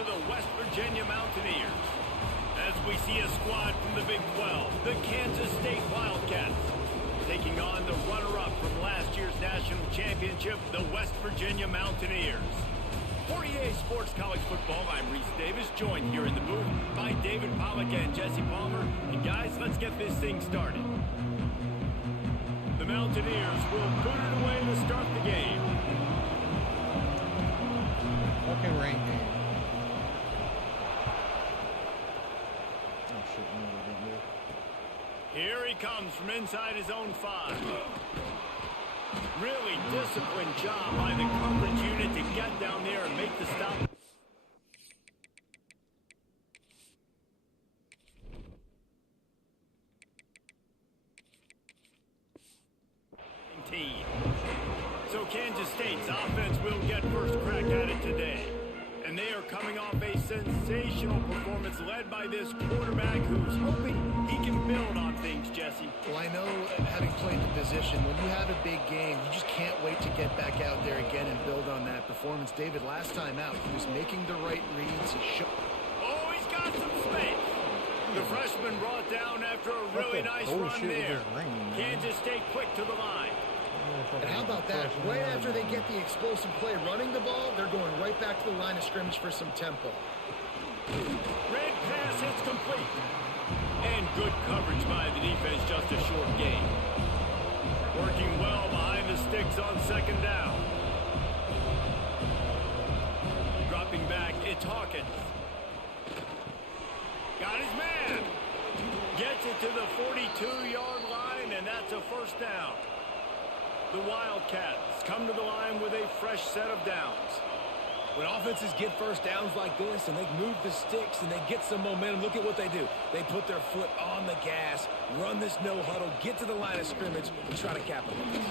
to the West Virginia Mountaineers. As we see a squad from the Big 12, the Kansas State Wildcats, taking on the runner-up from last year's national championship, the West Virginia Mountaineers. For EA Sports College Football, I'm Reese Davis, joined here in the booth by David Pollack and Jesse Palmer. And guys, let's get this thing started. The Mountaineers will put it away to start the game. Fucking rain game. Oh shit, no, I didn't move. Here he comes from inside his own 5. Really disciplined job by the coverage unit to get down there and make the stop. So Kansas State's offense will get first crack at it today. And they are coming off a sensational performance led by this quarterback who's hoping he can build on things, Jesse. Well, I know, having played the position, when you have a big game, you just can't wait to get back out there again and build on that performance. David, last time out, he was making the right reads. Oh, he's got some space. The freshman brought down after a really nice run there. Kansas State quick to the line. And how about that? Right after they get the explosive play running the ball, they're going right back to the line of scrimmage for some tempo. Red pass hits complete. And good coverage by the defense, just a short gain. Working well behind the sticks on second down. Dropping back, it's Hawkins. Got his man. Gets it to the 42-yard line, and that's a first down. The Wildcats come to the line with a fresh set of downs. When offenses get first downs like this and they move the sticks and they get some momentum, look at what they do. They put their foot on the gas, run this no huddle, get to the line of scrimmage, and try to capitalize.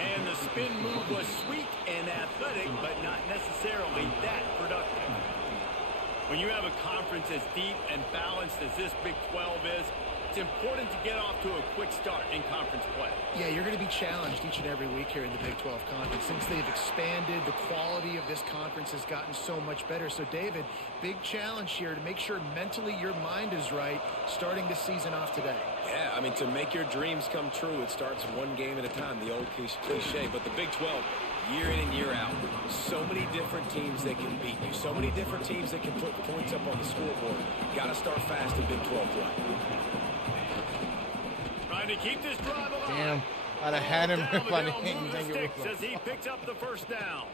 And the spin move was sweet and athletic, but not necessarily that productive. When you have a conference as deep and balanced as this Big 12 is, it's important to get off to a quick start in conference play. Yeah, you're going to be challenged each and every week here in the Big 12 Conference. Since they've expanded, the quality of this conference has gotten so much better. So, David, big challenge here to make sure mentally your mind is right starting the season off today. Yeah, I mean, to make your dreams come true, it starts one game at a time, the old cliche. But the Big 12, year in and year out, so many different teams that can beat you, so many different teams that can put points up on the scoreboard. Got to start fast in Big 12 play. To keep this drive alive. Damn, I'd have had him if I didn't think it was. As he picks up the first down.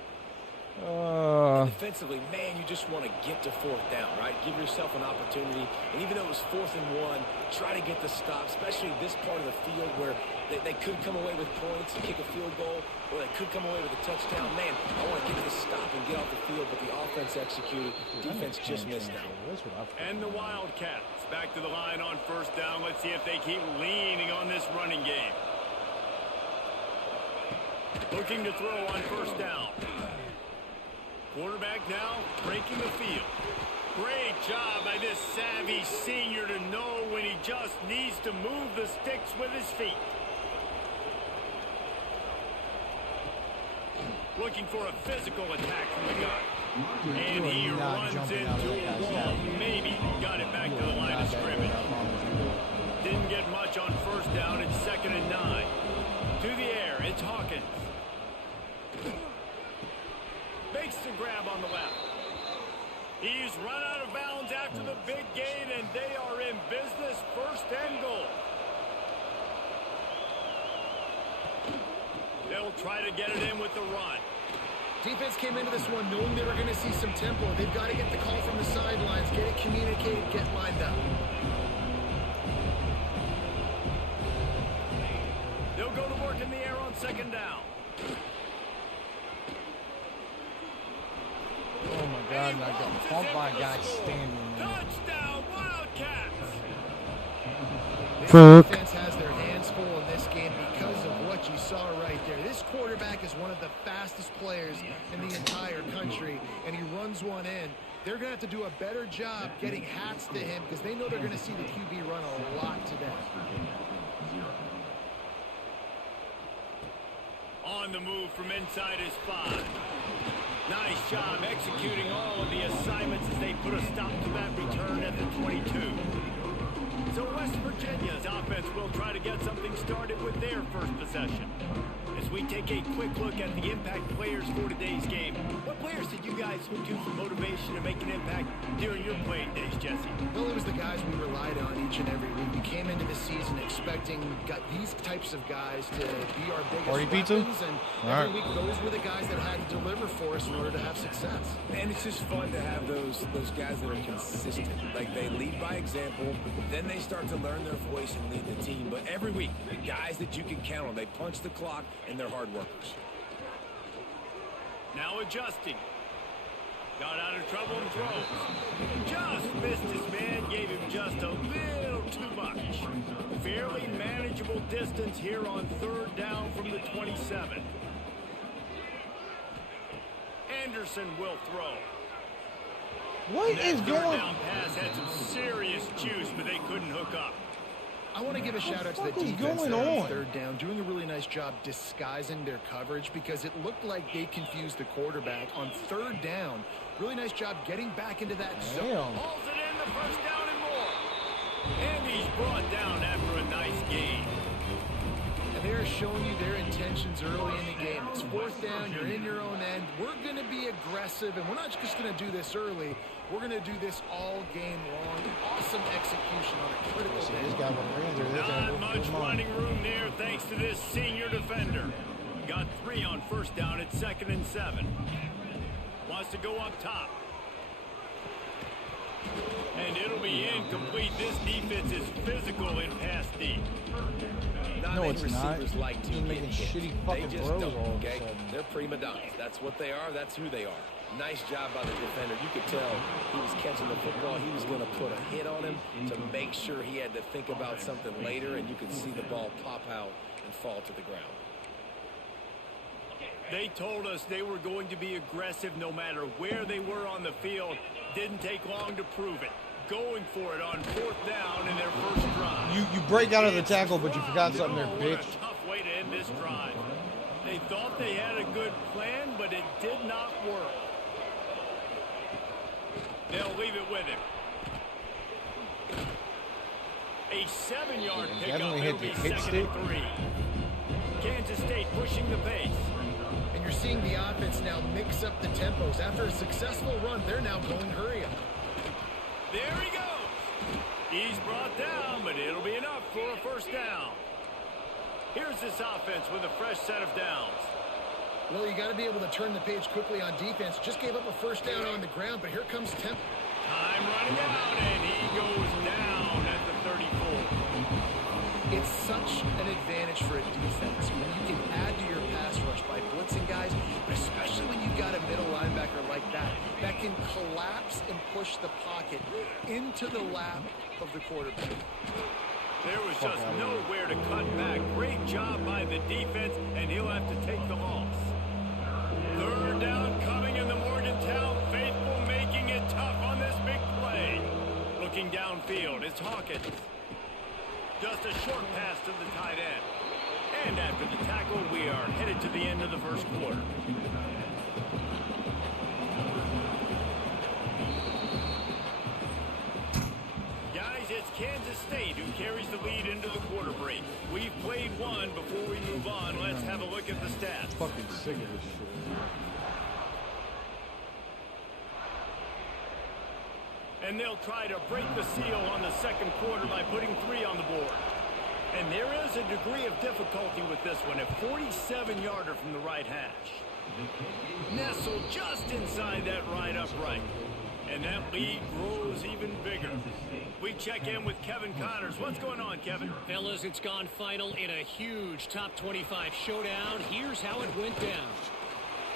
Defensively, man, you just want to get to fourth down, right? Give yourself an opportunity. And even though it was 4th and 1, try to get the stop, especially this part of the field where they could come away with points and kick a field goal, or they could come away with a touchdown. Man, I want to get to the stop and get off the field, but the offense executed. Defense just missed out. And the Wildcats back to the line on first down. Let's see if they keep leaning on this running game. Looking to throw on first down. Quarterback now breaking the field. Great job by this savvy senior to know when he just needs to move the sticks with his feet. Looking for a physical attack from the gun. And he runs into a wall. Maybe got it back to the line of scrimmage. Didn't get much on first down. It's 2nd and 9. To the air, it's Hawkins. Makes the grab on the left. He's run out of bounds after the big gain, and they are in business. 1st and goal. They'll try to get it in with the run. Defense came into this one knowing they were going to see some tempo. They've got to get the call from the sidelines, get it communicated, get lined up. They'll go to work in the air on 2nd down. Oh my God, I got pumped by a guy standing there. Touchdown, Wildcats! This defense has their hands full in this game because of what you saw right there. This quarterback is one of the fastest players in the entire country, and he runs one in. They're going to have to do a better job getting hats to him because they know they're going to see the QB run a lot today. On the move from inside his 5. Nice job executing all of the assignments as they put a stop to that return at the 22. So West Virginia's offense will try to get something started with their first possession. As we take a quick look at the impact players for today's game, what players did you guys look to for motivation to make an impact during your playing days, Jesse? Well, it was the guys we relied on each and every week. We came into the season expecting these types of guys to be our biggest weapons, and every week those were the guys that had to deliver for us in order to have success. And it's just fun to have those guys that are consistent. Like, they lead by example, then they start to learn their voice and lead the team. But every week, the guys that you can count on, they punch the clock, and they're hard workers. Now adjusting. Got out of trouble and throws. Just missed his man, gave him just a little too much. Fairly manageable distance here on 3rd down from the 27. Anderson will throw. What is going on? Down pass had some serious juice, but they couldn't hook up. I want to give a shout out to the defense there on 3rd down, doing a really nice job disguising their coverage because it looked like they confused the quarterback on 3rd down. Really nice job getting back into that zone. Hauls it in, the 1st down and more. And he's brought down after a nice gain. And they're showing you their intentions early in the game. It's 4th down, you're in your own end. We're going to be aggressive, and we're not just going to do this early. We're going to do this all game long. Awesome execution on a critical day. Not much running room there thanks to this senior defender. Got 3 on 1st down at 2nd and 7. Wants to go up top. And it'll be incomplete. This defense is physical in pass deep. No, it's not. Like He's making shitty fucking throws all of a sudden. They're prima donnas. That's what they are. That's who they are. Nice job by the defender. You could tell he was catching the football. He was going to put a hit on him to make sure he had to think about something later, and you could see the ball pop out and fall to the ground. They told us they were going to be aggressive no matter where they were on the field. Didn't take long to prove it. Going for it on 4th down in their first drive. You break out of the tackle, but you forgot something there, bitch. What a tough way to end this drive. They thought they had a good plan, but it did not work. They'll leave it with him. A 7-yard pickup. Definitely hit the hit stick. 3. Kansas State pushing the pace. And you're seeing the offense now mix up the tempos. After a successful run, they're now going hurry up. There he goes. He's brought down, but it'll be enough for a 1st down. Here's this offense with a fresh set of downs. Well, you got to be able to turn the page quickly on defense. Just gave up a 1st down on the ground, but here comes Temple. Time running out, and he goes down at the 34. It's such an advantage for a defense when you can add to your pass rush by blitzing guys, but especially when you've got a middle linebacker like that can collapse and push the pocket into the lap of the quarterback. There was just nowhere to cut back. Great job by the defense, and he'll have to take the loss. 3rd down coming in the Morgantown faithful, making it tough on this big play. Looking downfield, it's Hawkins. Just a short pass to the tight end. And after the tackle, we are headed to the end of the 1st quarter. Guys, it's Kansas State who carries the lead into the quarter break. We've played one. Before we move on, let's have a look at the stats. Fucking sick of this shit. And they'll try to break the seal on the 2nd quarter by putting 3 on the board. And there is a degree of difficulty with this one. A 47-yarder from the right hash. Nestled just inside that right upright. And that lead grows even bigger. We check in with Kevin Connors. What's going on, Kevin? Fellas, it's gone final in a huge top 25 showdown. Here's how it went down.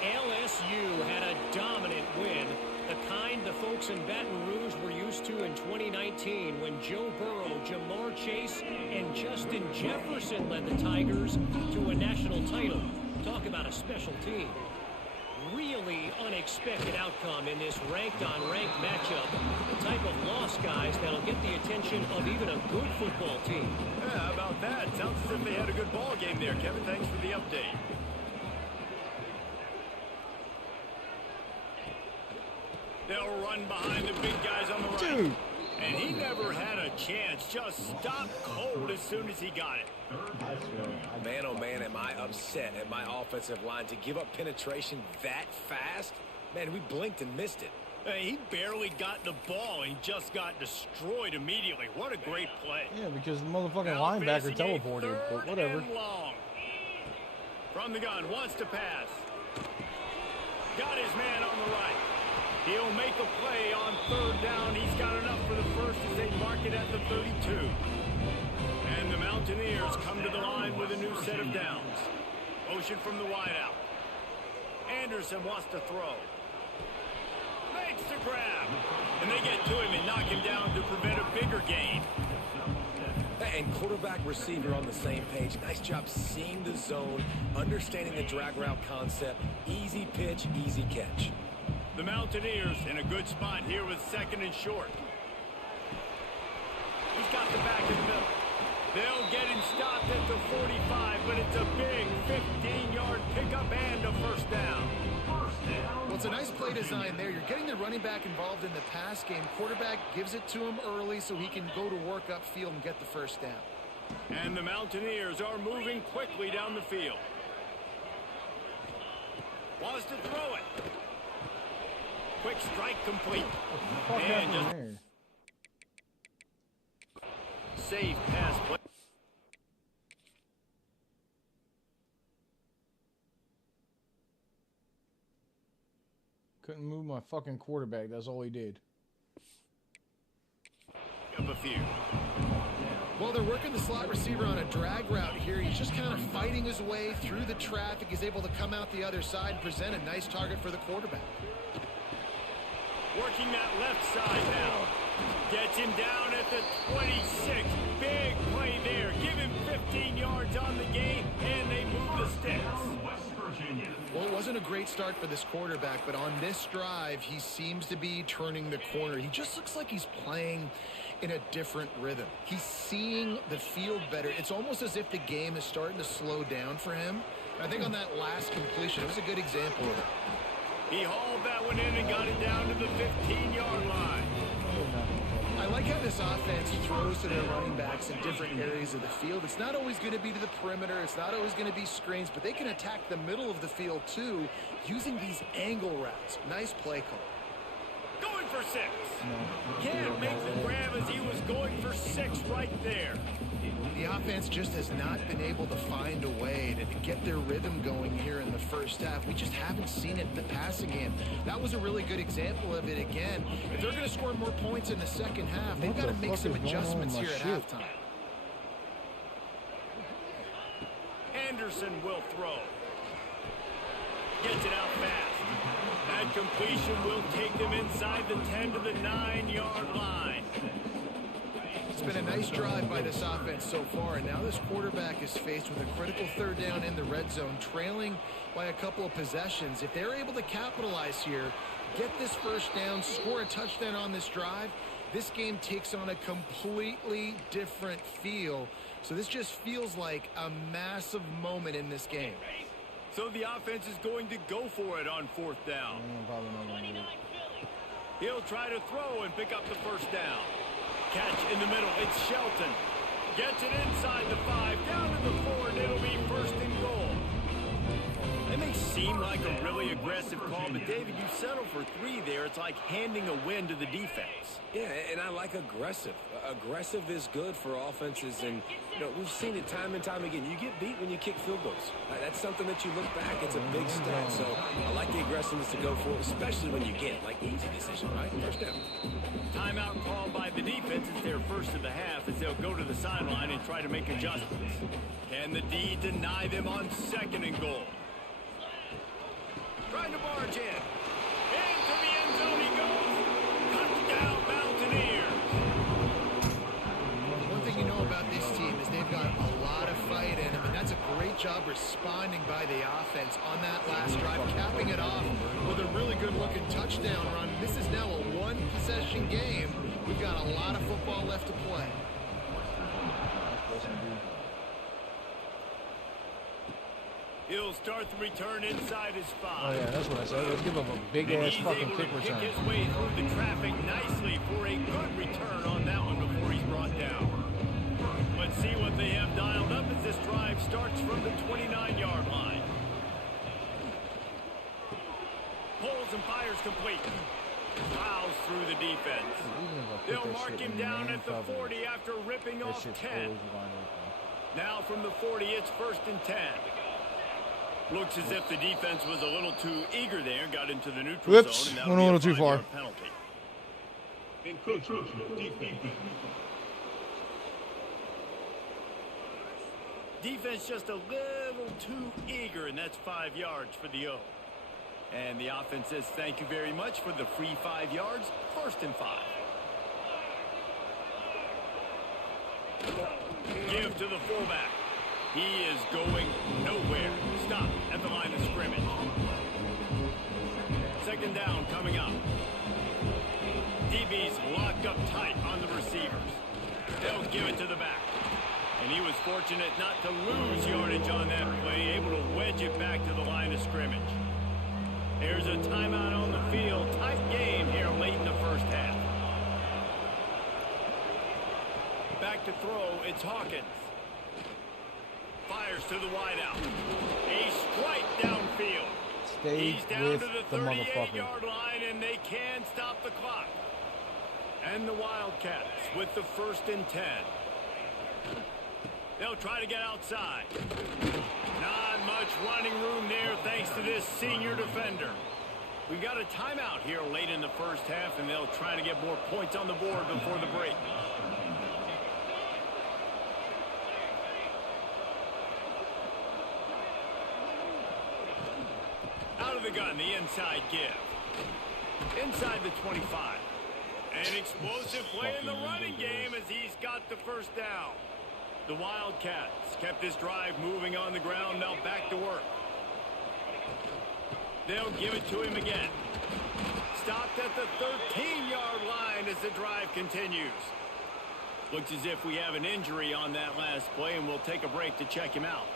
LSU had a dominant win, the kind the folks in Baton Rouge were used to in 2019 when Joe Burrow, Jamar Chase, and Justin Jefferson led the Tigers to a national title. Talk about a special team. Really unexpected outcome in this ranked-on-ranked matchup. The type of loss, guys, that'll get the attention of even a good football team. Yeah, how about that? Sounds as if they had a good ball game there, Kevin. Thanks for the update. They'll run behind the big guys on the right. Dude. And he never had a chance. Just stopped cold as soon as he got it. Man, oh man, am I upset at my offensive line to give up penetration that fast? Man, we blinked and missed it. He barely got the ball and just got destroyed immediately. What a great play. Yeah, because the motherfucking Now linebacker facing a teleported, third but whatever. and long. From the gun, wants to pass. Got his man on the right. He'll make a play on third down. He's got enough for the first as they mark it at the 32. And the Mountaineers come to the line with a new set of downs. Motion from the wideout. Anderson wants to throw. Makes the grab. And they get to him and knock him down to prevent a bigger gain. And quarterback receiver on the same page. Nice job seeing the zone, understanding the drag route concept. Easy pitch, easy catch. The Mountaineers in a good spot here with second and short. He's got the back in the middle. They'll get him stopped at the 45, but it's a big 15-yard pickup and a first down. Well, it's a nice play design there. You're getting the running back involved in the pass game. Quarterback gives it to him early so he can go to work upfield and get the first down. And the Mountaineers are moving quickly down the field. Wants to throw it. Quick strike complete. Fuck And happened just there? safe pass play. Couldn't move my fucking quarterback. That's all he did. Up a few. Well, they're working the slot receiver on a drag route here. He's just kind of fighting his way through the traffic. He's able to come out the other side and present a nice target for the quarterback. Working that left side now. Gets him down at the 26. Big play there. Give him 15 yards on the game, and they move the sticks. Well, it wasn't a great start for this quarterback, but on this drive, he seems to be turning the corner. He just looks like he's playing in a different rhythm. He's seeing the field better. It's almost as if the game is starting to slow down for him. I think on that last completion, it was a good example of it. He hauled that one in and got it down to the 15-yard line. I like how this offense throws to their running backs in different areas of the field. It's not always going to be to the perimeter. It's not always going to be screens, but they can attack the middle of the field, too, using these angle routes. Nice play call. Going for 6. Can't make the grab as he was going for 6 right there. The offense just has not been able to find a way to get their rhythm going here in the first half. We just haven't seen it in the passing game. That was a really good example of it again. If they're going to score more points in the second half, they've got to make some adjustments here at halftime. Anderson will throw. Gets it out fast. That completion will take them inside the 10 to the 9-yard line. It's been a nice drive by this offense so far, and now this quarterback is faced with a critical third down in the red zone, trailing by a couple of possessions. If they're able to capitalize here, get this first down, score a touchdown on this drive, this game takes on a completely different feel. So this just feels like a massive moment in this game. So the offense is going to go for it on 4th down. He'll try to throw and pick up the first down. Catch in the middle. It's Shelton. Gets it inside the 5, down to the 4, and it'll be 1st and goal. It may seem like a really aggressive call, but David, you settle for 3 there. It's like handing a win to the defense. Yeah, and I like aggressive. Aggressive is good for offenses, and we've seen it time and time again. You get beat when you kick field goals. That's something that you look back. It's a big stat, so I like the aggressiveness to go for it, especially when you get it. Like, easy decision, right? First down. Timeout called by the defense. It's their first of the half as they'll go to the sideline and try to make adjustments. Can the D deny them on 2nd and goal? Trying to barge in. Into the end zone he goes. Touchdown, Mountaineers. One thing you know about this team is they've got a lot of fight in them, and that's a great job responding by the offense on that last drive, capping it off with a really good-looking touchdown run. This is now a one-possession game. We've got a lot of football left to play. He'll start the return inside his 5. Oh yeah, that's what I said. Let's give him a big-ass fucking kick return. He's able to kick his way through the traffic nicely for a good return on that one before he's brought down. Let's see what they have dialed up as this drive starts from the 29-yard line. Pulls and fires complete. Plows through the defense. They'll mark him down at the 40 after ripping off 10. Now from the 40, it's 1st and 10. Looks as if the defense was a little too eager there, got into the neutral zone. And went a little too far. Penalty. Defense just a little too eager, and that's 5 yards for the O. And the offense says thank you very much for the free 5 yards. 1st and 5. Give to the fullback. He is going nowhere. Stop at the line of scrimmage. 2nd down coming up. DB's locked up tight on the receivers. They'll give it to the back. And he was fortunate not to lose yardage on that play, able to wedge it back to the line of scrimmage. Here's a timeout on the field. Tight game here late in the 1st half. Back to throw, it's Hawkins. Fires to the wideout. A strike downfield. He's down to the 38-yard line, and they can stop the clock. And the Wildcats with the 1st and 10. They'll try to get outside. Not much running room there thanks to this senior defender. We've got a timeout here late in the 1st half, and they'll try to get more points on the board before the break. Out of the gun, the inside give. Inside the 25. An explosive play in the running game as he's got the 1st down. The Wildcats kept this drive moving on the ground, now back to work. They'll give it to him again. Stopped at the 13-yard line as the drive continues. Looks as if we have an injury on that last play, and we'll take a break to check him out.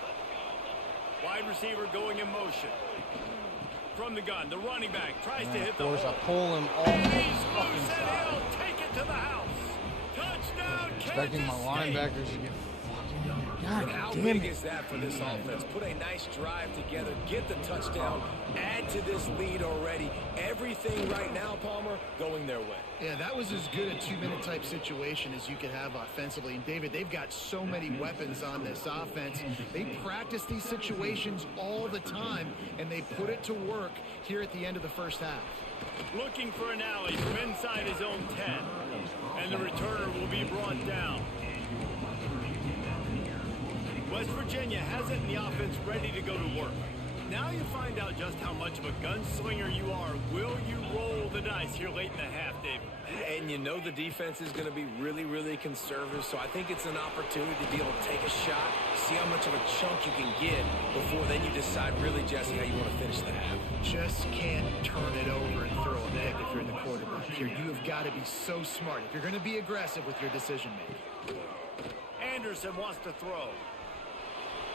Wide receiver going in motion. From the gun, the running back tries to hit the hole. I pull him off And the he's fucking loose, and side. he'll take it to the house. Touchdown, Expecting my Kansas linebackers to get And how big is that for this offense? Put a nice drive together, get the touchdown, add to this lead already. Everything right now, Palmer, going their way. Yeah, that was as good a 2-minute type situation as you could have offensively. And David, they've got so many weapons on this offense. They practice these situations all the time, and they put it to work here at the end of the 1st half. Looking for an alley from inside his own 10. And the returner will be brought down. West Virginia has it in the offense ready to go to work. Now you find out just how much of a gunslinger you are. Will you roll the dice here late in the half, David? And you know the defense is going to be really, really conservative, so I think it's an opportunity to be able to take a shot, see how much of a chunk you can get before then you decide really, Jesse, how you want to finish the half. Just can't turn it over and throw a pick if you're the quarterback here. You have got to be so smart if you're going to be aggressive with your decision making. Anderson wants to throw.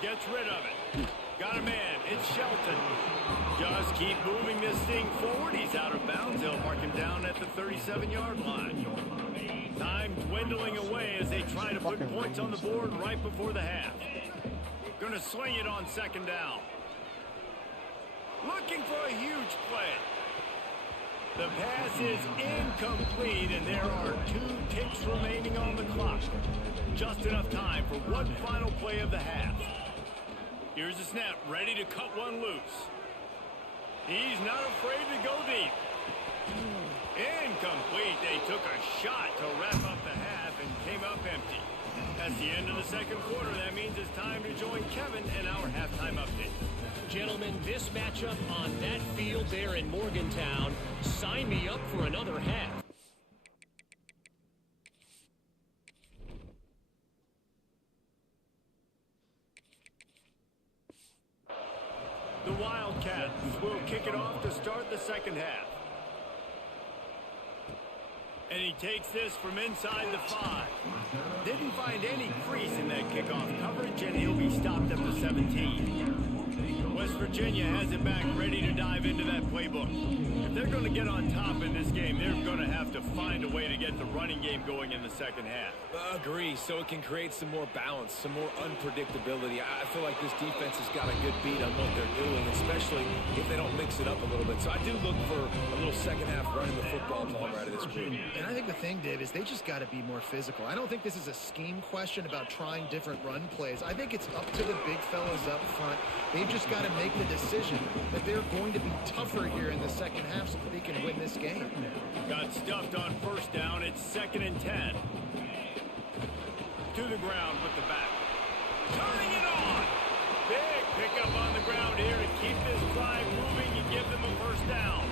Gets rid of it. Got a man. It's Shelton. Just keep moving this thing forward. He's out of bounds. They'll mark him down at the 37-yard line. Time dwindling away as they try to put points on the board right before the half. Going to swing it on 2nd down. Looking for a huge play. The pass is incomplete, and there are 2 ticks remaining on the clock. Just enough time for one final play of the half. Here's the snap, ready to cut one loose. He's not afraid to go deep. Incomplete. They took a shot to wrap up the half and came up empty. That's the end of the 2nd quarter. That means it's time to join Kevin in our halftime update. Gentlemen, this matchup on that field there in Morgantown, sign me up for another half. The Wildcats will kick it off to start the 2nd half. And he takes this from inside the 5. Didn't find any crease in that kickoff coverage, and he'll be stopped at the 17. West Virginia has it back, ready to dive into that playbook. If they're going to get on top in this game, they're going to have to find a way to get the running game going in the second half. Agree, so it can create some more balance, some more unpredictability. I feel like this defense has got a good beat on what they're doing, especially if they don't mix it up a little bit. So I do look for a little second half running the football ball out of this group. And I think the thing, Dave, is they just got to be more physical. I don't think this is a scheme question about trying different run plays. I think it's up to the big fellas up front. They've just got to make the decision that they're going to be tougher here in the second half so that they can win this game. Got stuffed on first down. It's 2nd and 10. To the ground with the back. Turning it on. Big pickup on the ground here to keep this drive moving and give them a first down.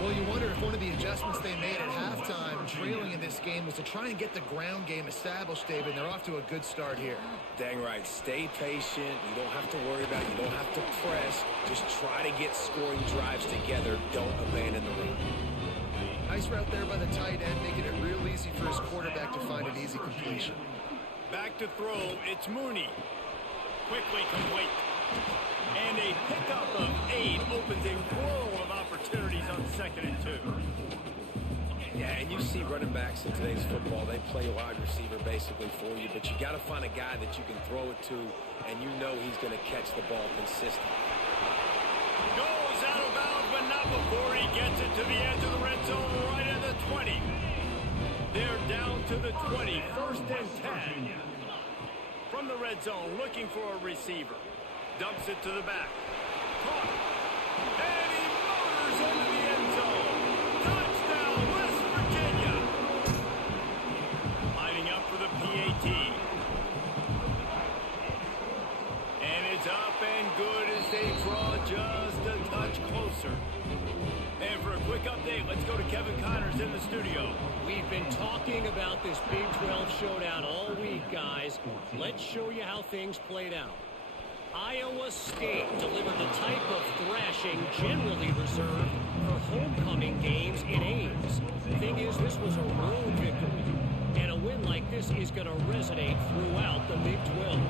Well, you wonder if one of the adjustments they made at halftime, trailing in this game, was to try and get the ground game established, David. They're off to a good start here. Dang right. Stay patient. You don't have to worry about it. You don't have to press. Just try to get scoring drives together. Don't abandon the run. Nice route there by the tight end, making it real easy for his quarterback to find an easy completion. Back to throw. It's Mooney. Quickly complete. And a pickup of 8 opens a world of opportunities on 2nd and 2. Yeah, and you see running backs in today's football, they play wide receiver basically for you, but you got to find a guy that you can throw it to, and you know he's going to catch the ball consistently. Goes out of bounds, but not before he gets it to the edge of the red zone, right at the 20. They're down to the 20, 1st and 10. From the red zone, looking for a receiver. Dumps it to the back. Caught. And he motors into the end zone. Touchdown, West Virginia. Lining up for the PAT. And it's up and good as they draw just a touch closer. And for a quick update, let's go to Kevin Connors in the studio. We've been talking about this Big 12 showdown all week, guys. Let's show you how things played out. Iowa State delivered the type of thrashing generally reserved for homecoming games in Ames. Thing is, this was a road victory, and a win like this is going to resonate throughout the Big 12.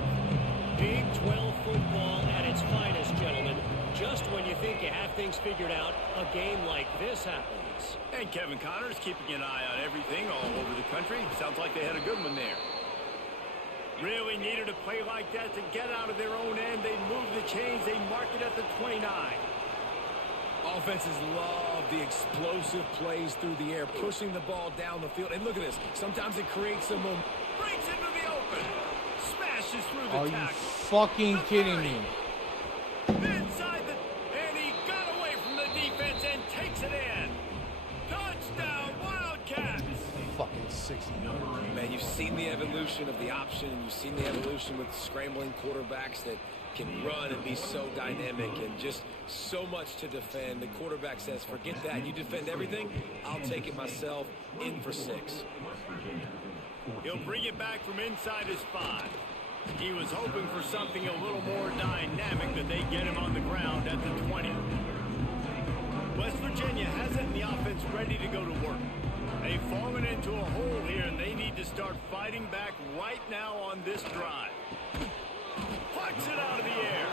Big 12 football at its finest, gentlemen. Just when you think you have things figured out, a game like this happens. And Kevin Connors keeping an eye on everything all over the country. Sounds like they had a good one there. Really needed a play like that to get out of their own end. They moved the chains. They marked it at the 29. Offenses love the explosive plays through the air, pushing the ball down the field. And look at this. Sometimes it creates some momentum. Breaks into the open. Smashes through the tackle. Are you fucking kidding me? Inside the... And he got away from the defense and takes it in. Touchdown, Wildcats. Fucking 60. Man, you've seen the evolution of the option, and you've seen the evolution with scrambling quarterbacks that can run and be so dynamic and just so much to defend. The quarterback says, forget that. You defend everything, I'll take it myself. In for 6. He'll bring it back from inside his 5. He was hoping for something a little more dynamic, that they get him on the ground at the 20. West Virginia has it in the offense ready to go to work. They've fallen into a hole here, and they need to start fighting back right now on this drive. Plucks it out of the air.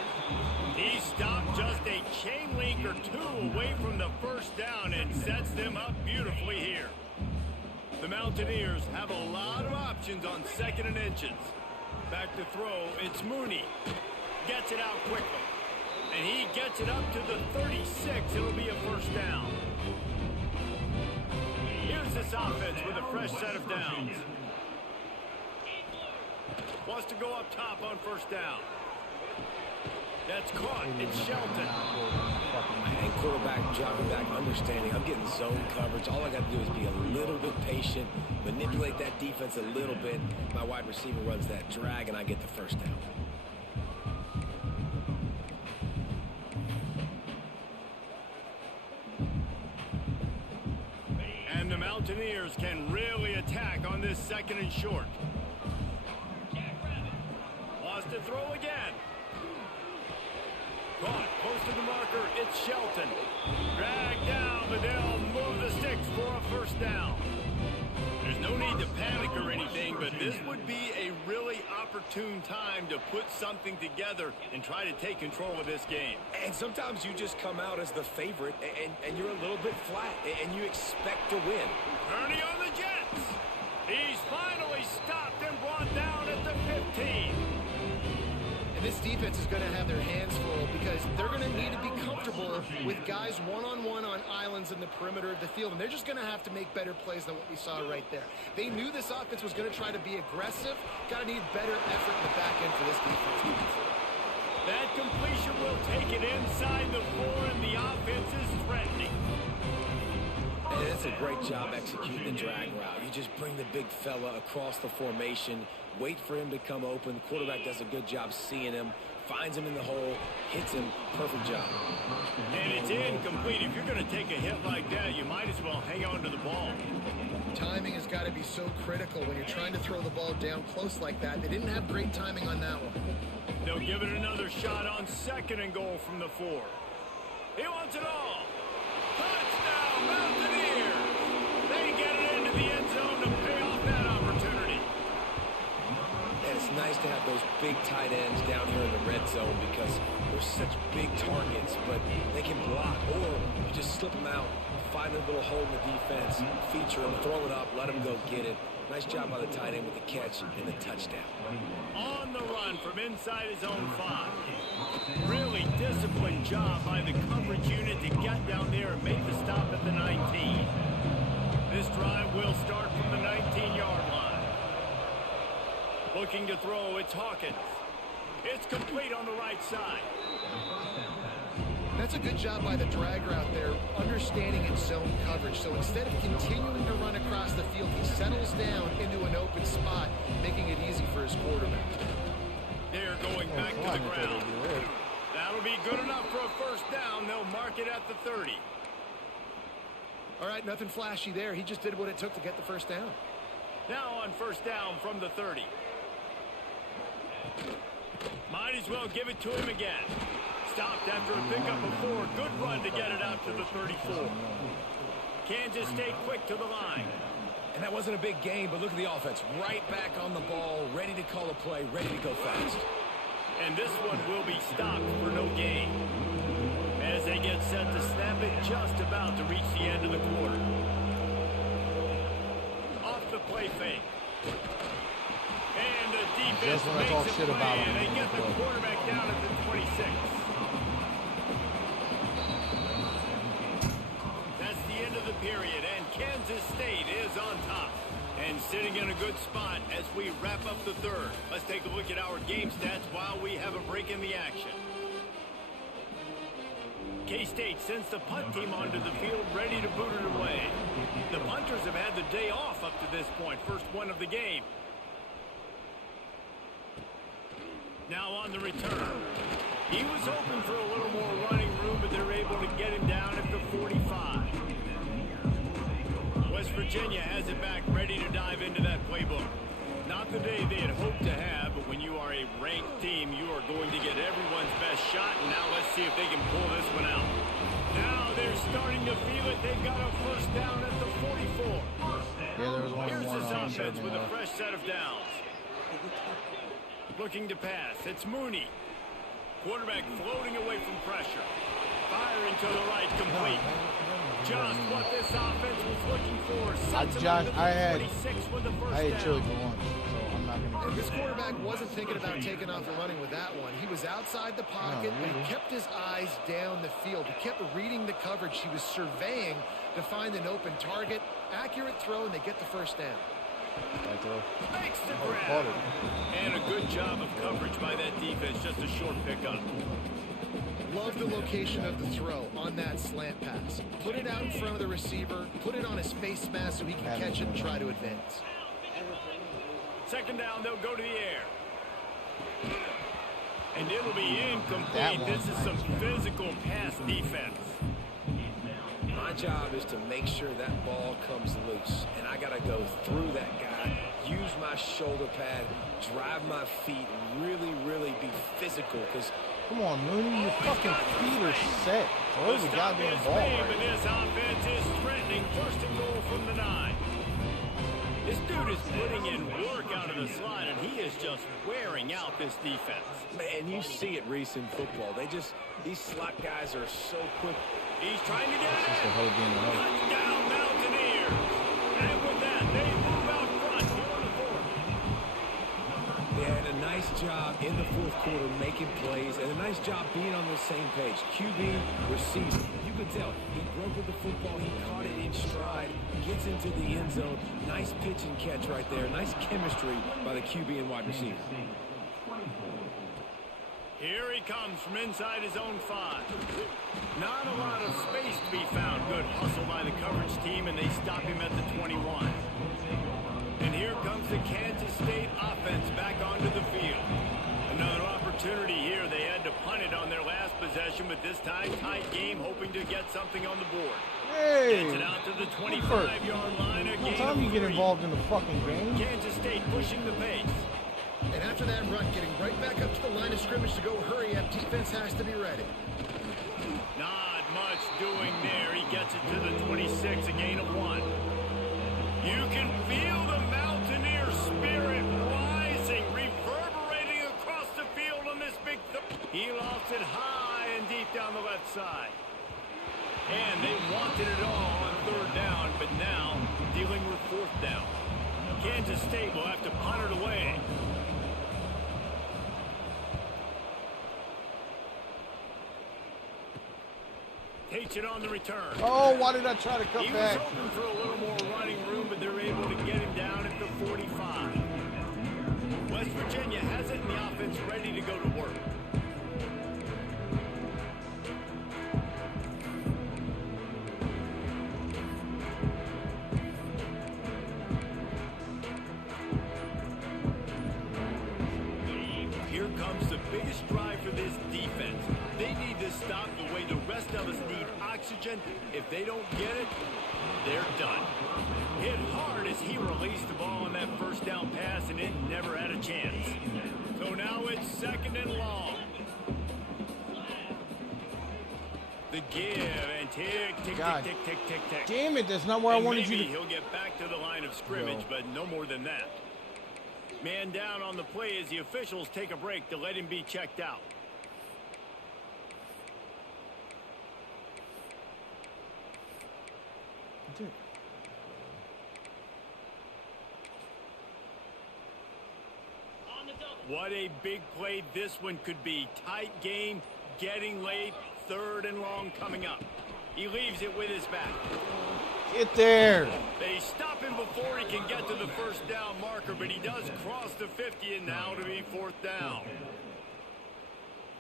He stopped just a chain link or 2 away from the first down and sets them up beautifully here. The Mountaineers have a lot of options on 2nd and inches. Back to throw, it's Mooney. Gets it out quickly. And he gets it up to the 36. It'll be a first down. Here's this offense with a fresh set of downs. Wants to go up top on first down. That's caught. It's Shelton. And quarterback dropping back, understanding. I'm getting zone coverage. All I got to do is be a little bit patient, manipulate that defense a little bit. My wide receiver runs that drag, and I get the first down. And the Mountaineers can really attack on this 2nd and short. Wants to throw again. Caught close to the marker. It's Shelton. Dragged down, but they'll move the sticks for a first down. There's no need to panic or anything, but this would be a really opportune opportune time to put something together and try to take control of this game. And sometimes you just come out as the favorite, and you're a little bit flat, and you expect to win. Ernie on the Jets. He's finally stopped and brought down at the 15. And this defense is going to have their hands full because they're going to need to be comfortable with guys one-on-one on islands in the perimeter of the field. And they're just going to have to make better plays than what we saw right there. They knew this offense was going to try to be aggressive. Got to need better effort in the back end for this defense moving forward. That completion will take it inside the 4, and the offense is threatening. And it's a great job executing the drag route. You just bring the big fella across the formation, wait for him to come open. The quarterback does a good job seeing him, finds him in the hole, hits him. Perfect job. And it's incomplete. If you're going to take a hit like that, you might as well hang on to the ball. Timing has got to be so critical when you're trying to throw the ball down close like that. They didn't have great timing on that one. They'll give it another shot on 2nd and goal from the 4. He wants it all. Touchdown, Mountaineers! They get it into the end zone to pay off that opportunity. And it's nice to have those big tight ends down here in the red zone because they're such big targets, but they can block, or you just slip them out, find a little hole in the defense, feature them, throw it up, let them go get it. Nice job by the tight end with the catch and the touchdown. On the run from inside his own 5. Really disciplined job by the coverage unit to get down there and make the stop at the 19. This drive will start from the 19-yard line. Looking to throw, it's Hawkins. It's complete on the right side. That's a good job by the drag route there, understanding its zone coverage. So instead of continuing to run across the field, he settles down into an open spot, making it easy for his quarterback. They're going back to the ground. That'll be good enough for a first down. They'll mark it at the 30. All right, nothing flashy there. He just did what it took to get the first down. Now on first down from the 30. Might as well give it to him again. Stopped after a pickup of 4. Good run to get it out to the 34. Kansas State quick to the line. And that wasn't a big gain, but look at the offense. Right back on the ball, ready to call a play, ready to go fast. And this one will be stopped for no gain. As they get set to snap it, just about to reach the end of the quarter. Off the play fake. And the defense makes it play, and they get the quarterback down at the 26. That's the end of the period, and Kansas State is on top. And sitting in a good spot as we wrap up the 3rd. Let's take a look at our game stats while we have a break in the action. K-State sends the punt team onto the field ready to boot it away. The punters have had the day off up to this point. First one of the game. Now on the return. He was hoping for a little more running room, but they're able to get him down at the 45. West Virginia has it back, ready to dive into that playbook. Not the day they had hoped to have, but when you are a ranked team, you are going to get everyone's best shot, and now let's see if they can pull this one out. Now they're starting to feel it. They've got a first down at the 44. Yeah, there was one Here's more this on offense with a left. fresh set of downs. Looking to pass. It's Mooney. Quarterback floating away from pressure. Firing to the right, complete. Just what this offense was looking for. I had chili down. for lunch, so I'm not going to And get this quarterback wasn't thinking about taking off and running with that one. He was outside the pocket, but he kept his eyes down the field. He kept reading the coverage. He was surveying to find an open target. Accurate throw, and they get the first down. Makes the grab. And a good job of coverage by that defense. Just a short pickup. Love the location of the throw on that slant pass. Put it out in front of the receiver. Put it on his face mask so he can catch it and try to advance. Second down, they'll go to the air. And it'll be incomplete. This is some physical pass defense. My job is to make sure that ball comes loose, and I got to go through that guy, use my shoulder pad, drive my feet, really, really be physical. Because come on, Mooney, your fucking feet are set. Throw the goddamn ball. And this offense is threatening. First and goal from the 9. this dude is putting in work out of the slot, and he is just wearing out this defense. Man, you see it, Reese, in football. These slot guys are so quick. He's trying to get it. Touchdown, Mountaineers. And with that, they move out front here on the fourth. They had a nice job in the fourth quarter making plays, and a nice job being on the same page. QB, receiver. You could tell he broke with the football. He caught it in stride, gets into the end zone. Nice pitch and catch right there. Nice chemistry by the QB and wide receiver. Here he comes from inside his own 5. Not a lot of space to be found. Good hustle by the coverage team, and they stop him at the 21. And here comes the Kansas State offense back onto the field. Another opportunity here. They had to punt it on their last possession, but this time tight game, hoping to get something on the board. Hey! Gets it out to the 25-yard line. What time you get involved in the fucking game? Kansas State pushing the pace. And after that run, getting right back up to the line of scrimmage to go hurry up, defense has to be ready. Not much doing there. He gets it to the 26, a gain of 1. You can feel the Mountaineer spirit rising, reverberating across the field on this big he lost it high and deep down the left side. And they wanted it all on 3rd down, but now dealing with 4th down. Kansas State will have to punt it away. Takes it on the return. Oh, why did I try to come back? He was hoping for a little more running room, but they're able to get him down at the 45. West Virginia has it, and the offense ready to go to work. Here comes the biggest drive for this defense. They need to stop the way the rest of us need oxygen. If they don't get it, they're done. Hit hard as he released the ball on that 1st down pass, and it never had a chance. So now it's 2nd and long. The give and tick, tick, God. tick, tick, tick, tick, tick. Damn it, that's not where I wanted you to... Maybe he'll get back to the line of scrimmage, but no more than that. Man down on the play as the officials take a break to let him be checked out. What a big play this one could be. Tight game, getting late, 3rd and long coming up. He leaves it with his back. Get there. They stop him before he can get to the 1st down marker, but he does cross the 50 and now to be 4th down.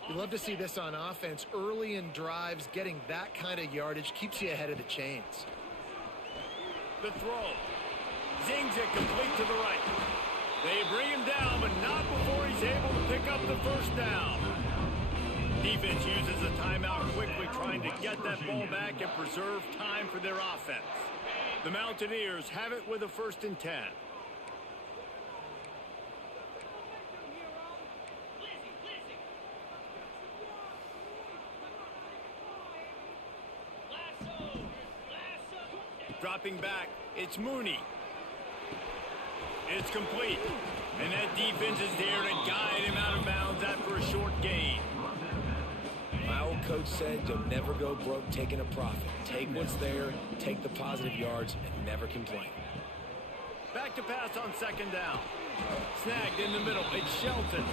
You love to see this on offense. Early in drives, getting that kind of yardage keeps you ahead of the chains. The throw. Zings it complete to the right. They bring him down, but not before he's able to pick up the 1st down. Defense uses a timeout quickly, trying to get that ball back and preserve time for their offense. The Mountaineers have it with a 1st and 10. Dropping back, it's Mooney. It's complete. And that defense is there to guide him out of bounds after a short gain. My old coach said you'll never go broke taking a profit. Take what's there, take the positive yards, and never complain. Back to pass on 2nd down. Snagged in the middle. It's Shelton.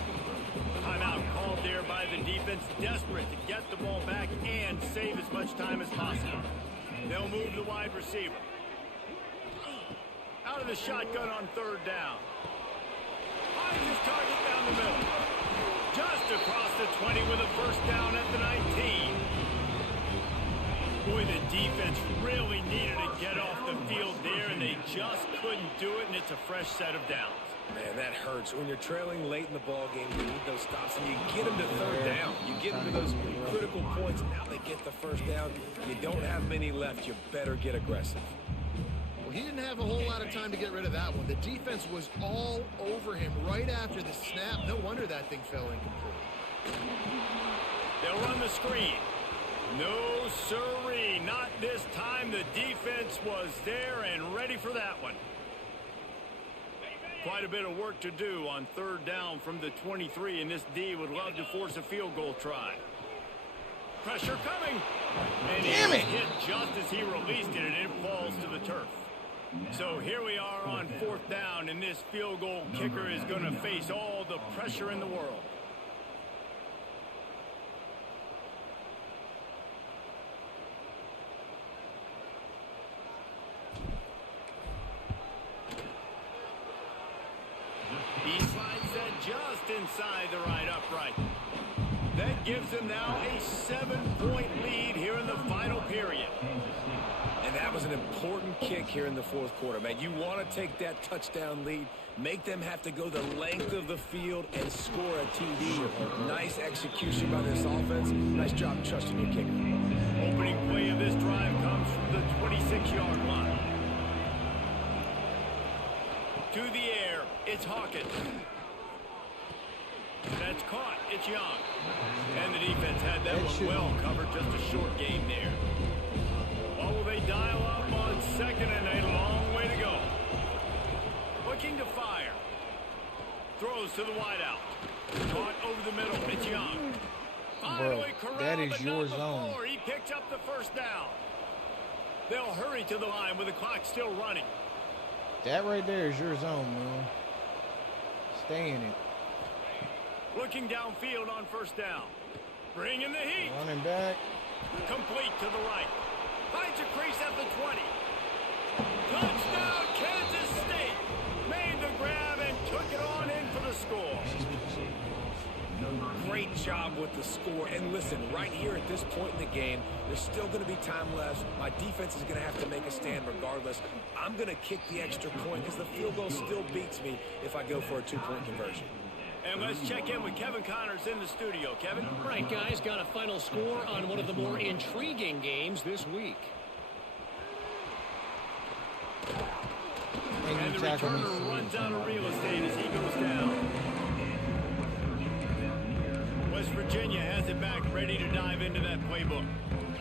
Timeout called there by the defense, desperate to get the ball back and save as much time as possible. They'll move the wide receiver. Out of the shotgun on 3rd down. Finds his target down the middle. Just across the 20 with a 1st down at the 19. Boy, the defense really needed to get off the field there, and they just couldn't do it, and it's a fresh set of downs. Man, that hurts. When you're trailing late in the ball game, you need those stops, and you get them to 3rd down. You get them to those critical points. Now they get the 1st down. You don't have many left. You better get aggressive. Well, he didn't have a whole lot of time to get rid of that one. The defense was all over him right after the snap. No wonder that thing fell incomplete. They'll run the screen. No siree, not this time. The defense was there and ready for that one. Quite a bit of work to do on third down from the 23, and this D would love to force a field goal try. Pressure coming. And Damn it! Hit just as he released it, and it falls to the turf. So here we are on fourth down, and this field goal kicker is going to face all the pressure in the world. He slides that just inside the right upright. That gives them now a 7-point lead here in the final period. And that was an important kick here in the fourth quarter, man. You want to take that touchdown lead, make them have to go the length of the field and score a TD. Nice execution by this offense. Nice job trusting your kicker. Opening play of this drive comes from the 26-yard line. To the air, it's Hawkins. That's caught. It's Young. And the defense had that one well covered. Just a short game there. What will they dial up on second and a long way to go? Looking to fire. Throws to the wideout. Caught over the middle. It's Young. Finally corralled, that is but your not zone. before. He picks up the first down. They'll hurry to the line with the clock still running. That right there is your zone, man. Stay in it. Looking downfield on first down. Bringing the heat. Running back. Complete to the right. Finds a crease at the 20. Touchdown, Kansas State. Made the grab and took it on in for the score. Great job with the score. And listen, right here at this point in the game, there's still going to be time left. My defense is going to have to make a stand regardless. I'm going to kick the extra point because the field goal still beats me if I go for a two-point conversion. And let's check in with Kevin Connors in the studio. Kevin? Right, guys, got a final score on one of the more intriguing games this week. And the returner runs out of real estate as he goes down. West Virginia has it back, ready to dive into that playbook.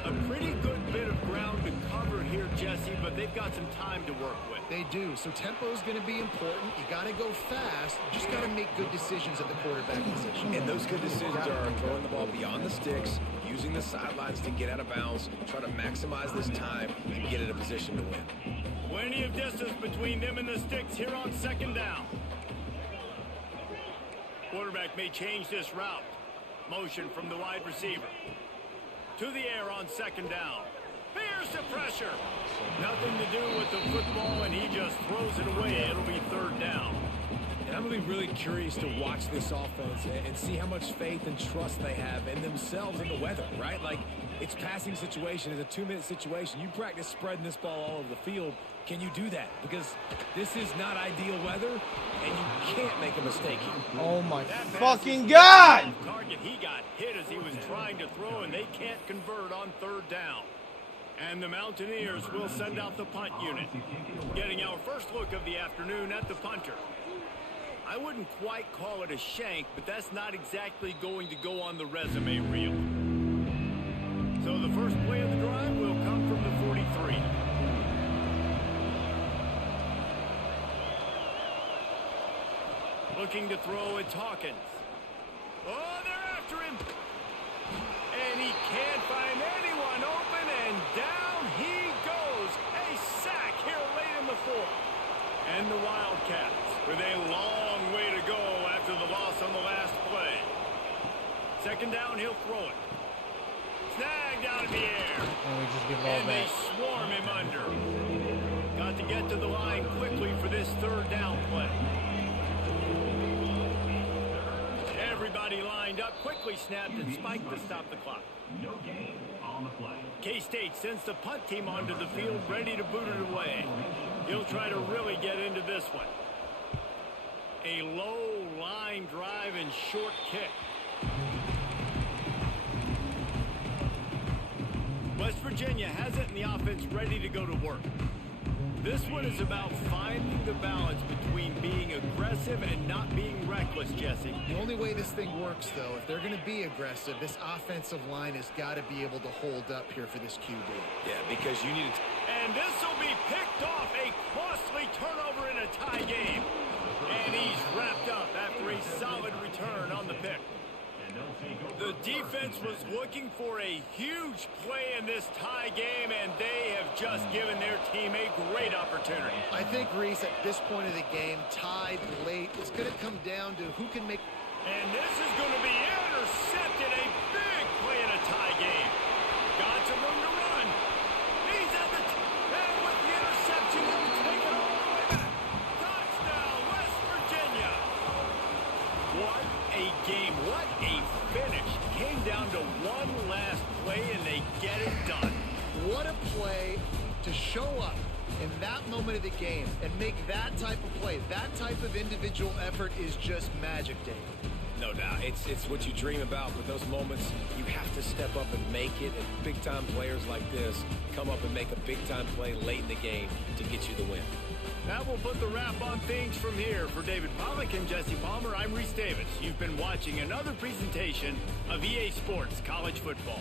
A pretty good bit of ground to cover here, Jesse, but they've got some time to work with. They do. So tempo is going to be important. You got to go fast. You just got to make good decisions at the quarterback position. And those good decisions are throwing the ball beyond the sticks, using the sidelines to get out of bounds, try to maximize this time and get in a position to win. Plenty of distance between them and the sticks here on second down. Quarterback may change this route. Motion from the wide receiver. To the air on second down. Fears the pressure. Nothing to do with the football, and he just throws it away. It'll be third down. And I'm going to be really curious to watch this offense and see how much faith and trust they have in themselves and the weather, right? Like, it's passing situation. It's a 2-minute situation. You practice spreading this ball all over the field. Can you do that? Because this is not ideal weather, and you can't make a mistake here. Oh, my fucking God! Target, he got hit as he was trying to throw, and they can't convert on third down. And the Mountaineers will send out the punt unit. Getting our first look of the afternoon at the punter. I wouldn't quite call it a shank, but that's not exactly going to go on the resume reel. So the first play of the drive will come from the 43. Looking to throw, it's Hawkins. Oh, they're after him. And he can't find anyone open, and down he goes. A sack here late in the fourth. And the Wildcats with a long way to go after the loss on the last play. Second down, he'll throw it. Snagged out of the air. And we just give it all And they back. swarm him under. Got to get to the line quickly for this third down play. Everybody lined up, quickly snapped and spiked to stop the clock. No gain on the play. K-State sends the punt team onto the field, ready to boot it away. He'll try to really get into this one. A low line drive and short kick. West Virginia has it, and the offense ready to go to work. This one is about finding the balance between being aggressive and not being reckless, Jesse. The only way this thing works, though, if they're going to be aggressive, this offensive line has got to be able to hold up here for this QB. Yeah, because you need to... And this will be picked off, a costly turnover in a tie game. And he's wrapped up after a solid return on the pick. The defense was looking for a huge play in this tie game, and they have just given their team a great opportunity. I think, Reese, at this point of the game, tied late, it's going to come down to who can make... And this is going to be intercepted. A big play in a tie game. Got some room to run. He's at the... And with the interception, he'll take it all the way back. Touchdown, West Virginia. What a game. What a finish. Came down to one last play, and they get it done. What a play to show up in that moment of the game and make that type of play. That type of individual effort is just magic, Dave. No doubt. It's what you dream about. With those moments, you have to step up and make it. And big-time players like this come up and make a big-time play late in the game to get you the win. That will put the wrap on things from here. For David Pollack and Jesse Palmer, I'm Reese Davis. You've been watching another presentation of EA Sports College Football.